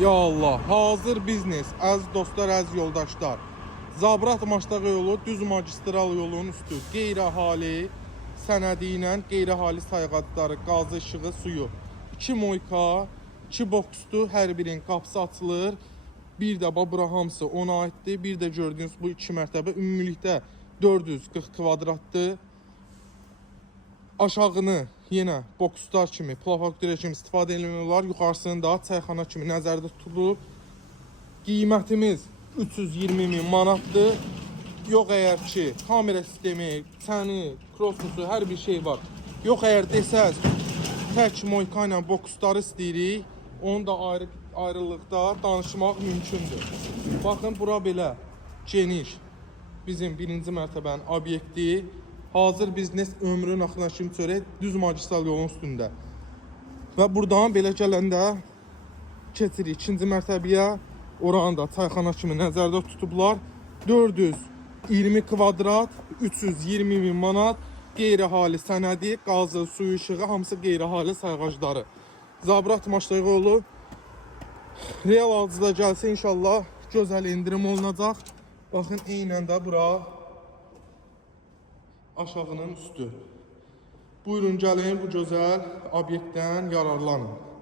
Ya Allah, hazır biznes, əziz dostlar, əziz yoldaşlar. Zabrat Maştaqa yolu düz magistral yolun üstü. Qeyri-əhali sənədi ilə qeyri-əhali sayğacları, qazı, işığı, suyu. 2 moyka, 2 boksdu, hər birinin qapısı açılır. Bir də bura hamısı ona aiddir. Bir də gördüyünüz bu 2 mərtəbə ümumilikdə 440 kvadratdır. Aşağını yenə bokslar kimi, plafaktura kimi istifadə edilmirlər. Yuxarısını da çayxana kimi nəzərdə tutulub. Qiymətimiz 320 min manatdır. Yox əgər ki, kamera sistemi, çəni, krosmusu, hər bir şey var. Yox əgər desəz, tək moyka ilə boksları istəyirik, onu da ayrılıqda danışmaq mümkündür. Baxın, bura belə geniş bizim birinci mərtəbənin obyekti. Hazır biznes ömrünün axırına kimi çörək düz magistral yolun üstündə. Və buradan belə gələndə keçirik ikinci mərtəbəyə. Oranı da çayxana kimi nəzərdə tutublar. 420 kvadrat, 320 min manat, qeyri-əhali sənədi, qazı, suyu, işığı, hamısı qeyri-əhali sayğacları. Zabrat Maştaqa yolu real alıcıda gəlsə inşallah gözəl indirim olunacaq. Baxın, eynən də bura aşağının üstü. Buyurun gəlin bu gözəl obyektdən yararlanın.